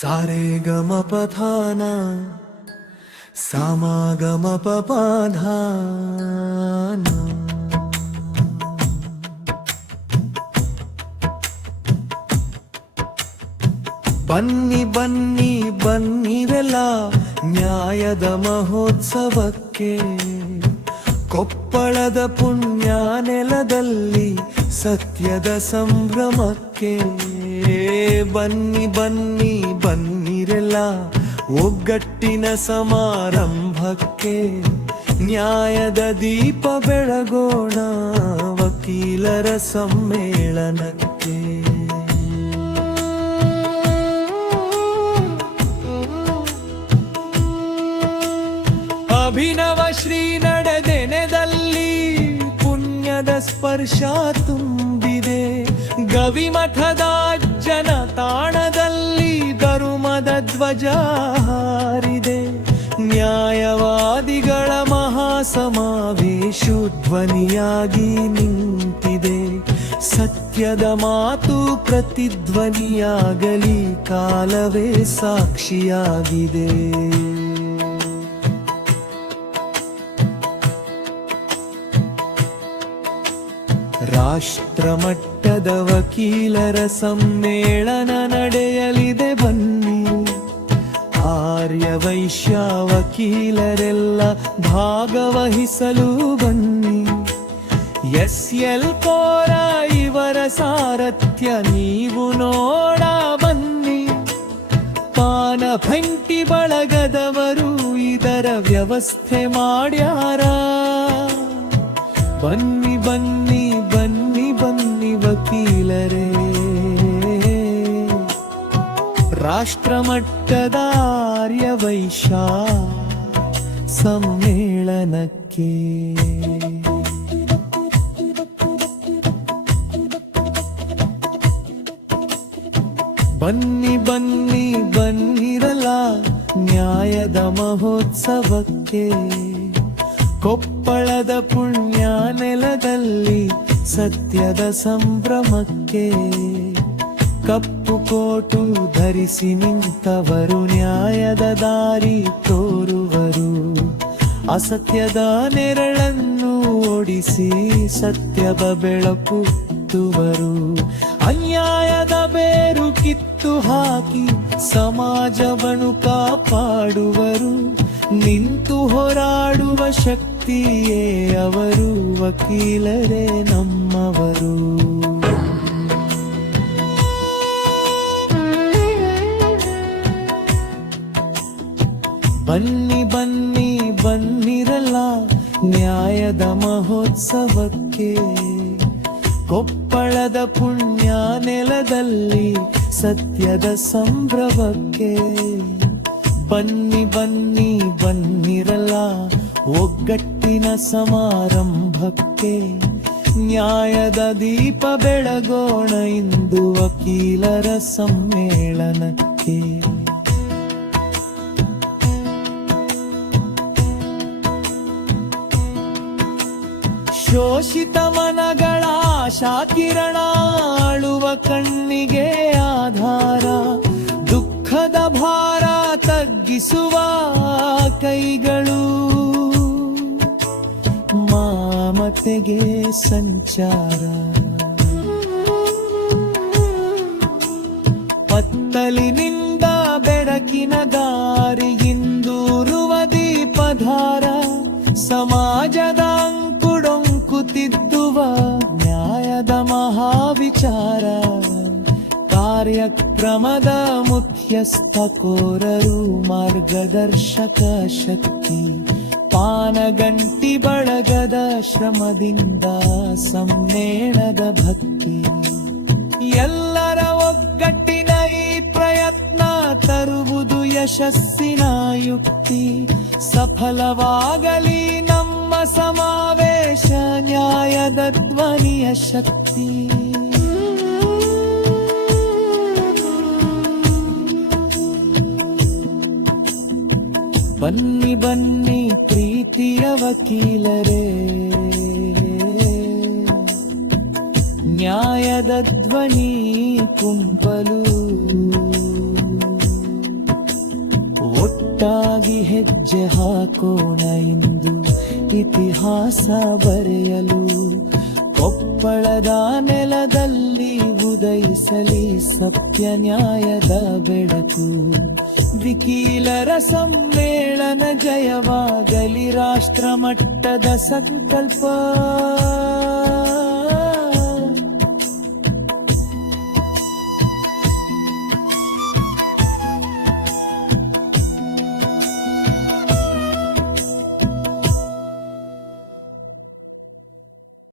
ಸಾರೆ ಗಮ ಪಧಾನ ಸಾಮ ಪಧಾನ. ಬನ್ನಿ ಬನ್ನಿ ಬನ್ನಿರೆಲ್ಲ ನ್ಯಾಯದ ಮಹೋತ್ಸವಕ್ಕೆ, ಕೊಪ್ಪಳದ ಪುಣ್ಯ ನೆಲದಲ್ಲಿ ಸತ್ಯದ ಸಂಭ್ರಮಕ್ಕೆ. ಬನ್ನಿ ಬನ್ನಿ ಬನ್ನಿರೆಲ್ಲ ಒಗ್ಗಟ್ಟಿನ ಸಮಾರಂಭಕ್ಕೆ, ನ್ಯಾಯದ ದೀಪ ಬೆಳಗೋಣ ವಕೀಲರ ಸಮ್ಮೇಳನಕ್ಕೆ. ಅಭಿನವ ಶ್ರೀ ನಡೆದೆನೆದಲ್ಲಿ ಪುಣ್ಯದ ಸ್ಪರ್ಶ ತುಂಬಿದೆ, ಗವಿಮಠದ ಜನ ತಾಣದಲ್ಲಿ ಧರ್ಮದ ಧ್ವಜ ಹಾರಿದೆ. ನ್ಯಾಯವಾದಿಗಳ ಮಹಾಸಮಾವೇಶ ಧ್ವನಿಯಾಗಿ ನಿಂತಿದೆ, ಸತ್ಯದ ಮಾತು ಪ್ರತಿಧ್ವನಿಯಾಗಲಿ ಕಾಲವೇ ಸಾಕ್ಷಿಯಾಗಿದೆ. ರಾಷ್ಟ್ರ ಮಟ್ಟದ ವಕೀಲರ ಸಮ್ಮೇಳನ ನಡೆಯಲಿದೆ ಬನ್ನಿ, ಆರ್ಯ ವೈಶ್ಯ ವಕೀಲರೆಲ್ಲ ಭಾಗವಹಿಸಲು ಬನ್ನಿ. SL ಕೋರ ಇವರ ಸಾರಥ್ಯ ನೀವು ನೋಡ ಬನ್ನಿ, ಪಾನ ಫಂಟಿ ಬಳಗದವರು ಇದರ ವ್ಯವಸ್ಥೆ ಮಾಡ್ಯಾರ. ಬನ್ನಿ ಬನ್ನಿ ಬನ್ನಿ ಬನ್ನಿ ವಕೀಲರೇ, ರಾಷ್ಟ್ರ ಮಟ್ಟದ ಆರ್ಯ ವೈಶ್ಯ ಸಮ್ಮೇಳನಕ್ಕೆ. ಬನ್ನಿ ಬನ್ನಿ ಬನ್ನಿರಲ್ಲ ನ್ಯಾಯದ ಮಹೋತ್ಸವಕ್ಕೆ, ಕೊಪ್ಪಳದ ಪುಣ್ಯ ನೆಲದಲ್ಲಿ ಸತ್ಯದ ಸಂಭ್ರಮಕ್ಕೆ. ಕಪ್ಪು ಕೋಟು ಧರಿಸಿ ನಿಂತವರು ನ್ಯಾಯದ ದಾರಿ ತೋರುವರು, ಅಸತ್ಯದ ನೆರಳನ್ನು ಓಡಿಸಿ ಸತ್ಯದ ಬೆಳಕುತ್ತುವರು. ಅನ್ಯಾಯದ ಬೇರು ಕಿತ್ತು ಹಾಕಿ ಸಮಾಜವನ್ನು ಕಾಪಾಡುವರು, ನಿಂತು ಹೋರಾಡುವ ಶಕ್ತಿಯೇ ಅವರು, ವಕೀಲರೇ ನಮ್ಮವರು. ಬನ್ನಿ ಬನ್ನಿ ಬನ್ನಿರಲ್ಲ ನ್ಯಾಯದ ಮಹೋತ್ಸವಕ್ಕೆ, ಕೊಪ್ಪಳದ ಪುಣ್ಯ ನೆಲದಲ್ಲಿ ಸತ್ಯದ ಸಂಭ್ರಮಕ್ಕೆ. ಬನ್ನಿ ಬನ್ನಿ ಬನ್ನಿರಲ್ಲ ಒಗ್ಗಟ್ಟಿನ ಸಮಾರಂಭಕ್ಕೆ, ನ್ಯಾಯದ ದೀಪ ಬೆಳಗೋಣ ಇಂದು ವಕೀಲರ ಸಮ್ಮೇಳನಕ್ಕೆ. ಶೋಷಿತ ಮನಗಳ ಆಶಾಕಿರಣ ಆಳುವ ಕಣ್ಣಿಗೆ ಆಧಾರ, ದುಃಖದ ಭಾರ ತಗ್ಗಿಸುವ ಕೈಗಳು, ಮಮತೆಗೆ ಸಂಚಾರ. ಪತ್ತಲಿನಿಂದ ಬೆಳಕಿನ ದಾರಿಯಿಂದೂರುವ ದೀಪಧಾರ, ಸಮಾಜದ ಅಂಕುಡೊಂಕುತ್ತಿದ್ದುವ ನ್ಯಾಯದ ಮಹಾವಿಚಾರ. ಕಾರ್ಯಕ್ರಮದ ಮುಖ್ಯಸ್ಥ ಕೋರರು ಮಾರ್ಗದರ್ಶಕ ಶಕ್ತಿ, ಪಾನಗಂಟಿ ಬಳಗದ ಶ್ರಮದಿಂದ ಸಮ್ಮೇಳನದ ಭಕ್ತಿ. ಎಲ್ಲರ ಒಗ್ಗಟ್ಟಿನ ಈ ಪ್ರಯತ್ನ ತರುವುದು ಯಶಸ್ಸಿನ ಯುಕ್ತಿ, ಸಫಲವಾಗಲಿ ನಮ್ಮ ಸಮಾವೇಶ ನ್ಯಾಯದ ಧ್ವನಿಯ ಶಕ್ತಿ. ಬನ್ನಿ ಬನ್ನಿ ಪ್ರೀತಿಯ ವಕೀಲರೇ, ನ್ಯಾಯದ ಧ್ವನಿ ಕುಂಬಲು. ಒಟ್ಟಾಗಿ ಹೆಜ್ಜೆ ಹಾಕೋಣ ಇಂದು ಇತಿಹಾಸ ಬರೆಯಲು. ಕೊಪ್ಪಳದ ನೆಲದಲ್ಲಿ ಉದಯಿಸಲಿ ಸತ್ಯ ನ್ಯಾಯದ ಬೆಳಕು. ವಕೀಲರ ಸಮ್ಮೇಳನ ಜಯವಾಗಲಿ, ರಾಷ್ಟ್ರ ಮಟ್ಟದ ಸಂಕಲ್ಪ.